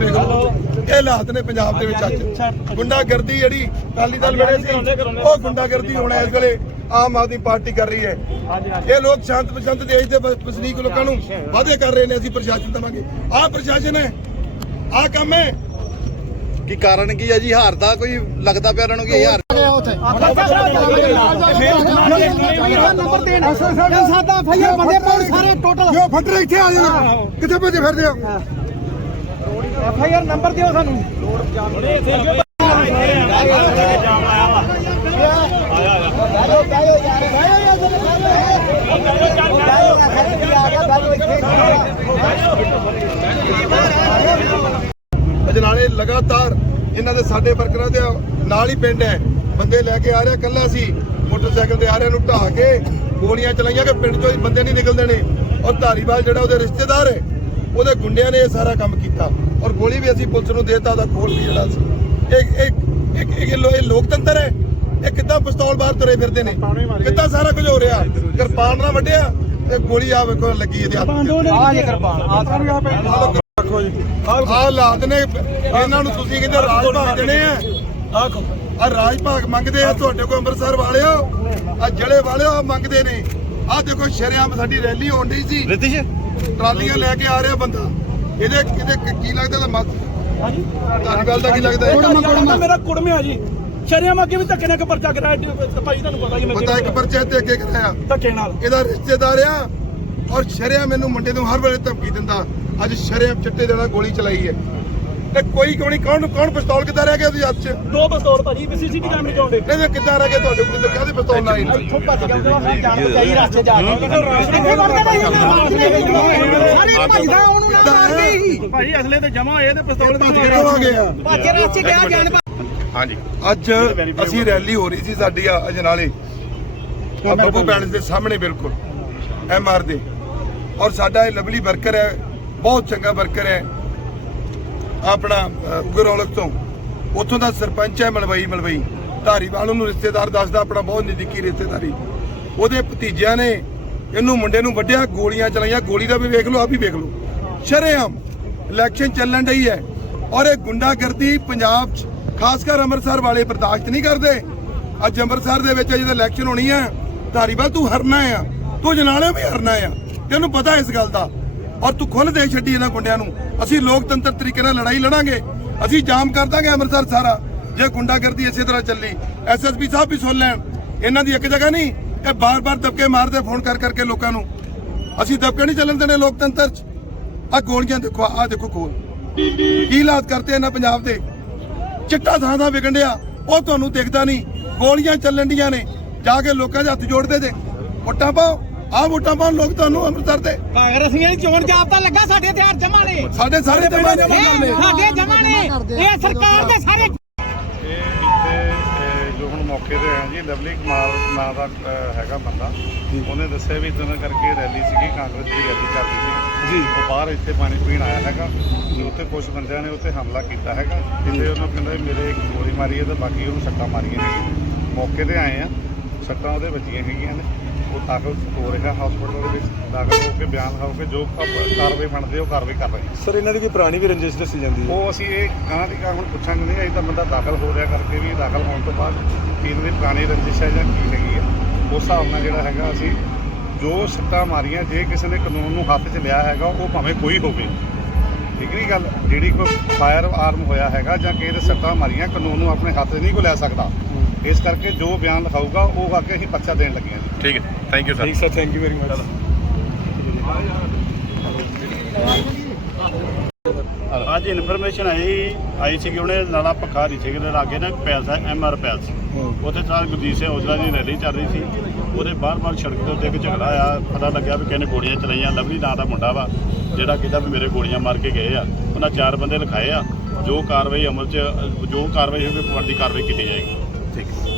ਵੇਖ ਲਓ। ਇਹ ਹਾਲਾਤ ਨੇ ਪੰਜਾਬ ਦੇ ਵਿੱਚ ਅੱਜ। ਗੁੰਡਾਗਰਦੀ ਜਿਹੜੀ ਅਕਾਲੀ ਦਲ ਵੇਲੇ ਸੀ ਉਹ ਗੁੰਡਾਗਰਦੀ ਹੁਣ ਇਸ ਵੇਲੇ ਆਮ ਆਦਮੀ ਪਾਰਟੀ ਕਰ ਰਹੀ ਹੈ। ਇਹ ਲੋਕ ਸ਼ਾਂਤ ਪਸੰਦ ਦੇਸ਼ ਦੇ ਵਸਨੀਕ ਲੋਕਾਂ ਨੂੰ ਵਾਅਦੇ ਕਰ ਰਹੇ ਨੇ ਅਸੀਂ ਪ੍ਰਸ਼ਾਸਨ ਦੇਵਾਂਗੇ। ਆਹ ਪ੍ਰਸ਼ਾਸਨ ਹੈ। ਆਹ ਕੰਮ ਹੈ। ਕੀ ਕਾਰਨ ਕੀ ਹੈ ਜੀ? ਹਾਰ ਦਾ ਕੋਈ ਲੱਗਦਾ ਪਿਆ ਉਹਨਾਂ ਨੂੰ ਕਿ ਇਹ ਹਾਰ ਨੰਬਰ ਦੇਣ ਸਾਡਾ ਫਾਇਰ ਬੰਦੇ ਪਾਉਣ ਸਾਰੇ ਟੋਟਲ। ਜੋ ਫੱਟਰ ਇੱਥੇ ਆ ਜਾਣਾ ਕਿੱਥੇ ਭੱਜੇ ਫਿਰਦੇ ਹੋ ਫਾਇਰ ਨੰਬਰ ਦਿਓ ਸਾਨੂੰ। ਅਜਨਾਲੇ ਲਗਾਤਾਰ ਇਹਨਾਂ ਦੇ ਸਾਡੇ ਵਰਕਰਾਂ ਦੇ ਨਾਲ ਹੀ ਪਿੰਡ ਹੈ। ਬੰਦੇ ਲੈ ਕੇ ਆ ਰਿਹਾ ਕੱਲਾ ਸੀ। ਮੋਟਰਸਾਈਕਲ ਤੇ ਆ ਰਿਹਾ ਨੂੰ ਢਾਹ ਕੇ ਗੋਲੀਆਂ ਚਲਾਈਆਂ ਕਿ ਪਿੰਡ ਚੋਂ ਹੀ ਬੰਦੇ ਨਹੀਂ ਨਿਕਲਦੇ ਨੇ। ਔਰ ਧਾਰੀਵਾਲ ਜਿਹੜਾ ਉਹਦੇ ਰਿਸ਼ਤੇਦਾਰ ਹੈ, ਉਹਦੇ ਗੁੰਡਿਆਂ ਨੇ ਇਹ ਸਾਰਾ ਕੰਮ ਕੀਤਾ। ਔਰ ਗੋਲੀ ਵੀ ਅਸੀਂ ਪੁਲਿਸ ਨੂੰ ਦੇਤਾ ਉਹਦਾ ਖੋਲ ਵੀ ਜਿਹੜਾ ਸੀ। ਇਹ ਇੱਕ ਇੱਕ ਇਹ ਲੋ- ਇਹ ਲੋਕਤੰਤਰ ਹੈ। ਇਹ ਕਿੱਦਾਂ ਪਿਸਤੌਲ ਬਾਹਰ ਤੁਰੇ ਫਿਰਦੇ ਨੇ? ਕਿੱਦਾਂ ਸਾਰਾ ਕੁਝ ਹੋ ਰਿਹਾ? ਕਿਰਪਾਨ ਨਾਲ ਵੱਢਿਆ ਤੇ ਗੋਲੀ ਆ ਵੇਖੋ ਲੱਗੀ ਇਹਦੇ ਹੱਥ ਤੇ। ਆ ਜੇ ਕਿਰਪਾਨ ਆ ਆਹ ਹਾਲਾਤ ਨੇ। ਇਹਨਾਂ ਨੂੰ ਤੁਸੀਂ ਕਹਿੰਦੇ ਰਾਜ ਭਾਗ ਦੇਣੇ ਆ। ਆਖੋ ਆ ਰਾਜ ਭਾਗ ਮੰਗਦੇ ਆ ਤੁਹਾਡੇ ਕੋਲ ਅੰਮ੍ਰਿਤਸਰ ਵਾਲਿਓ ਆ ਜਲੇ ਵਾਲਿਓ ਆਹ ਮੰਗਦੇ ਨੇ। ਆਹ ਦੇਖੋ ਸ਼ਰਿਆਮ ਸਾਡੀ ਰੈਲੀ ਹੋਣ ਡਈ ਸੀ। ਰਿਤਿਸ਼? ਟਰਾਲੀਆਂ ਲੈ ਕੇ ਆ ਰਿਹਾ ਬੰਦਾ। ਇਹਦੇ ਇਹਦੇ ਕੀ ਲੱਗਦਾ ਦਾ ਮਤ? ਹਾਂਜੀ? ਧਾਰੀਵਾਲ ਦਾ ਕੀ ਲੱਗਦਾ ਕੁੜਮਾ ਮੇਰਾ ਕੁੜਮਿਆ ਜੀ। ਸ਼ਰੀਆਮ ਅੱਗੇ ਵੀ ਧੱਕੇ ਨਾਲ ਇੱਕ ਪਰਚਾ ਕਰਾਇਆ ਭਾਈ ਤੁਹਾਨੂੰ ਪਤਾ ਹੀ ਮੈਂ ਪਤਾ ਇੱਕ ਪਰਚੇ ਤੇ ਅੱਗੇ ਕਰਾਇਆ। ਧੱਕੇ ਨਾਲ। ਇਹਦਾ ਰਿਸ਼ਤੇਦਾਰ ਆ ਔਰ ਸ਼ਰਿਆਮ ਮੈਨੂੰ ਮੁੰਡੇ ਨੂੰ ਹਰ ਵੇਲੇ ਧਮਕੀ ਦਿੰਦਾ। ਅੱਜ ਸ਼ਰਿਆਮ ਚਿੱਟੇ ਦੇ ਨਾਲ ਗੋਲੀ ਚਲਾਈ ਹੈ। ਤੇ ਕੋਈ ਕਿਉਂ ਨਹੀਂ? ਕੌਣ ਕੌਣ ਪਿਸਤੌਲ ਕਿੱਦਾਂ ਰਹਿ ਗਿਆ ਉਹਦੇ ਹੱਥ 'ਚ? ਦੋ ਪਿਸਤੌਲ ਭਾਜੀ ਸੀਸੀਟੀਵੀ ਕੈਮਰੇ ਚੋਂ ਦੇ ਇਹਦੇ ਕਿੱਦਾਂ ਰਹਿ ਗਿਆ ਤੁਹਾਡੇ ਕੋਲ? ਤੇ ਕਾਹਦੀ ਪਿਸਤੌਲ ਲਾਈ ਇੱਥੋਂ ਭੱਜ ਗਿਆ ਉਹਦਾ ਮੈਂ ਜਾਣ ਬਚਾਈ ਰਸਤੇ ਜਾ ਕੇ। ਸਾਰੇ ਭੱਜਦਾ ਉਹਨੂੰ ਨਾ ਮਾਰ ਗਈ ਭਾਈ ਅਸਲੇ ਤੇ ਜਮਾ ਇਹ ਤੇ ਪਿਸਤੌਲ ਭੱਜ ਕਿੱਥੋਂ ਆ ਗਏ ਆ। ਭੱਜ ਰਸਤੇ ਗਿਆ ਜਾਣ ਹਾਂਜੀ। ਅੱਜ ਅਸੀਂ ਰੈਲੀ ਹੋ ਰਹੀ ਸੀ ਸਾਡੀ ਆ ਅਜਨਾਲੇ ਬੱਬੂ ਪੈਲਸ ਦੇ ਸਾਹਮਣੇ ਬਿਲਕੁਲ ਐਮ ਆਰ ਦੇ। ਔਰ ਸਾਡਾ ਇਹ ਲਵਲੀ ਵਰਕਰ ਹੈ ਬਹੁਤ ਚੰਗਾ ਵਰਕਰ ਹੈ। ਆਪਣਾ ਅ, ਤੋਂ। ਉੱਥੋਂ ਦਾ ਸਰਪੰਚ ਹੈ ਮਲਵਈ ਮਲਵਈ। ਧਾਰੀਵਾਲ ਨੂੰ ਰਿਸ਼ਤੇਦਾਰ ਦੱਸਦਾ ਆਪਣਾ ਬਹੁਤ ਨਜ਼ਦੀਕੀ ਰਿਸ਼ਤੇਦਾਰੀ। ਉਹਦੇ ਭਤੀਜਿਆਂ ਨੇ ਇਹਨੂੰ ਮੁੰਡੇ ਨੂੰ ਵੱਢਿਆ ਗੋਲੀਆਂ ਚਲਾਈਆਂ। ਗੋਲੀ ਦਾ ਵੀ ਵੇਖ ਲਓ ਆ ਵੀ ਵੇਖ ਲਓ। ਸ਼ਰੇਆਮ ਇਲੈਕਸ਼ਨ ਚੱਲਣ ਡਈ ਹੈ। ਔਰ ਇਹ ਗੁੰਡਾਗਰਦੀ ਪੰਜਾਬ 'ਚ ਖਾਸ ਕਰ ਅੰਮ੍ਰਿਤਸਰ ਵਾਲੇ ਬਰਦਾਸ਼ਤ ਨਹੀਂ ਕਰਦੇ। ਅੱਜ ਅੰਮ੍ਰਿਤਸਰ ਦੇ ਵਿੱਚ ਜਦੋਂ ਇਲੈਕਸ਼ਨ ਹੋਣੀ ਹੈ। ਧਾਰੀਵਾਲ ਤੂੰ ਹਰਨਾ ਆ। ਤੂੰ ਜਨਾਲੇ ਵੀ ਹਰਨਾ ਆ। ਤੈਨੂੰ ਪਤਾ ਇਸ ਗੱਲ ਦਾ। ਔਰ ਤੂੰ ਖੁੱਲ ਦੇ ਛੱਡੀ ਇਹਨਾਂ ਗੁੰਡਿਆਂ ਨੂੰ। ਅਸੀਂ ਲੋਕਤੰਤਰ ਤਰੀਕੇ ਨਾਲ ਲੜਾਈ ਲੜਾਂਗੇ। ਅਸੀਂ ਜਾਮ ਕਰ ਦਾਂਗੇ ਅੰਮ੍ਰਿਤਸਰ ਸਾਰਾ। ਜੇ ਗੁੰਡਾਗਰਦੀ ਇਸੇ ਤਰ੍ਹਾਂ ਚੱਲੀ ਐਸਐਸਪੀ ਸਾਹਿਬ ਵੀ ਸੁਣ ਲੈਣ। ਇਹਨਾਂ ਦੀ ਇੱਕ ਜਗ੍ਹਾ ਨਹੀਂ, ਇਹ ਬਾਰ-ਬਾਰ ਦਬਕੇ ਮਾਰਦੇ, ਫੋਨ ਕਰ ਕਰਕੇ ਲੋਕਾਂ ਨੂੰ। ਅਸੀਂ ਦਬਕੇ ਨਹੀਂ ਚੱਲਣ ਦੇਣੇ ਲੋਕਤੰਤਰ 'ਚ। ਆ ਗੋਲੀਆਂ ਦੇਖੋ ਆ ਦੇਖੋ ਕੋਲ ਕੀ ਹਾਲਾਤ ਕਰਤੇ ਇਹਨਾਂ ਪੰਜਾਬ ਦੇ? ਚਿੱਟਾ ਥਾਂ ਥਾਂ ਵਿਕਣ ਉਹ ਤੁਹਾਨੂੰ ਦਿਖਦਾ ਨਹੀਂ। ਗੋਲੀਆਂ ਚੱਲਣ ਡੀਆਂ ਨੇ। ਜਾ ਕੇ ਲੋਕਾਂ ਦੇ ਹੱਥ ਜੋੜਦੇ ਜੇ ਵੋਟਾਂ ਪਾਓ। ਆ ਵੋਟਾਂ ਪਾਉਣ ਲੋਕ ਤੁਹਾਨੂੰ ਅੰਮ੍ਰਿਤਸਰ ਤੇ ਕਾਂਗਰਸੀਆਂ ਦੀ ਚੋਣ ਜਾਬਤਾ ਲੱਗਾ ਸਾਡੇ ਹਥਿਆਰ ਜਮਾ ਨੇ। ਸਾਡੇ ਸਾਰੇ ਜਮਾ ਜਮਾ ਕਰ ਲਏ ਸਾਡੇ ਜਮਾ ਨੇ। ਇਹ ਸਰਕਾਰ ਦੇ ਸਾਰੇ ਇਹ ਇੱਥੇ ਜੋ ਹੁਣ ਮੌਕੇ ਤੇ ਹੈ ਜੀ ਲਵਲੀ ਕੁਮਾਰ ਨਾਂ ਦਾ ਹੈਗਾ ਬੰਦਾ। ਉਹਨੇ ਦੱਸਿਆ ਵੀ ਇਦਾਂ ਕਰਕੇ ਰੈਲੀ ਸੀਗੀ ਕਾਂਗਰਸ ਦੀ ਰੈਲੀ ਚੱਲਦੀ ਸੀ। ਜੀ। ਉਹ ਬਾਹਰ ਇੱਥੇ ਪਾਣੀ ਪੀਣ ਆਇਆ ਹੈਗਾ। ਤੇ ਉੱਥੇ ਕੁਝ ਬੰਦਿਆਂ ਨੇ ਉੱਥੇ ਹਮਲਾ ਕੀਤਾ ਹੈਗਾ। ਜਿੱਥੇ ਉਹਨਾਂ ਕਹਿੰਦਾ ਵੀ ਮੇਰੇ ਇੱਕ ਗੋਲੀ ਮਾਰੀ ਹੈ ਤੇ ਬਾਕੀ ਉਹਨੂੰ ਸੱਟਾਂ ਮਾਰੀਆਂ ਨੇ। ਮੌਕੇ ਤੇ ਆਏ ਆ। ਸੱਟਾਂ ਉਹਦੇ ਵੱਜੀਆਂ ਹੈਗੀਆਂ ਨੇ। ਉਹ ਦਾਖਲ ਹੋ ਰਿਹਾ ਹਸਪੀਟਲ ਦੇ ਵਿੱਚ ਦਾਖਲ ਹੋ ਕੇ ਬਿਆਨ ਲਿਖਾਓ ਕੇ ਜੋ ਕਾਰਵਾਈ ਬਣਦੀ ਹੈ ਉਹ ਕਾਰਵਾਈ ਕਰ ਰਹੇ ਹਾਂ। ਸਰ ਇਹਨਾਂ ਦੀ ਕੋਈ ਪੁਰਾਣੀ ਵੀ ਰੰਜਿਸ਼ ਦੱਸੀ ਜਾਂਦੀ ਹੈ? ਉਹ ਅਸੀਂ ਇਹ ਗਾਂ ਦੀ ਗਾਂ ਹੁਣ ਪੁੱਛਾਂਗੇ ਨਹੀਂ ਅਜੇ ਤਾਂ ਬੰਦਾ ਦਾਖਲ ਹੋ ਰਿਹਾ ਕਰਕੇ ਵੀ ਦਾਖਲ ਹੋਣ ਤੋਂ ਬਾਅਦ ਕੀ ਇਹਨਾਂ ਦੀ ਪੁਰਾਣੀ ਰੰਜਿਸ਼ ਹੈ ਜਾਂ ਕੀ ਹੈਗੀ ਹੈ। ਉਸ ਹਿਸਾਬ ਨਾਲ ਜਿਹੜਾ ਹੈਗਾ ਅਸੀਂ ਜੋ ਸੱਟਾਂ ਮਾਰੀਆਂ ਜੇ ਕਿਸੇ ਨੇ ਕਾਨੂੰਨ ਨੂੰ ਹੱਥ 'ਚ ਲਿਆ ਹੈਗਾ ਉਹ ਭਾਵੇਂ ਕੋਈ ਹੋਵੇ। ਠੀਕ ਨਹੀਂ ਗੱਲ? ਜਿਹੜੀ ਕੋਈ ਫਾਇਰ ਆਰਮ ਹੋਇਆ ਹੈਗਾ ਜਾਂ ਕਿਸੇ ਦੇ ਸੱਟਾਂ ਮਾਰੀਆਂ ਕਾਨੂੰਨ ਨੂੰ ਆਪਣੇ ਹੱਥ 'ਚ ਨਹੀਂ ਕੋ ਲੈ ਸਕਦਾ। ਇਸ ਕਰਕੇ ਜੋ ਬਿਆਨ ਲਿਖਾਊਗਾ ਉਹ ਅੱਗੇ ਅਸੀਂ ਪਰਚਾ ਦੇਣ ਲੱਗੇ ਹਾਂ। ਠੀਕ ਹੈ। ਥੈਂਕ ਯੂ ਸਰ ਠੀਕ sir thank you very much ਅੱਜ ਇਨਫੋਰਮੇਸ਼ਨ ਆਈ ਆਈ ਸੀ ਕਿ ਉਹਨੇ ਨਾਲਾ ਪਖਾਰੀ ਸੀ ਦੇ ਲਾਗੇ ਨਾ ਪੈਲਸ ਹੈ ਐਮ ਆਰ ਪੈਲਸ। ਉੱਥੇ ਸਾਰ ਗੁਰਜੀਤ ਸਿੰਘ ਔਜਲਾ ਦੀ ਰੈਲੀ ਚੱਲ ਰਹੀ ਸੀ। ਉਹਦੇ ਬਾਹਰ-ਬਾਹਰ ਸੜਕ ਦੇ ਉੱਤੇ ਇੱਕ ਝਗੜਾ ਆਇਆ ਪਤਾ ਲੱਗਿਆ ਵੀ ਕਿਹਨੇ ਗੋਲੀਆਂ ਚਲਾਈਆਂ ਲਵਲੀ ਨਾਂ ਦਾ ਮੁੰਡਾ ਵਾ ਜਿਹੜਾ ਕਹਿੰਦਾ ਵੀ ਮੇਰੇ ਗੋਲੀਆਂ ਮਾਰ ਕੇ ਗਏ ਆ। ਉਹਨਾਂ ਚਾਰ ਬੰਦੇ ਲਿਖਾਏ ਆ ਜੋ ਕਾਰਵਾਈ ਅਮਲ 'ਚ ਜੋ ਕਾਰਵਾਈ ਹੋਵੇ ਬਣਦੀ ਕਾਰਵਾਈ ਕੀਤੀ ਜਾਏਗੀ। ਠੀਕ ਹੈ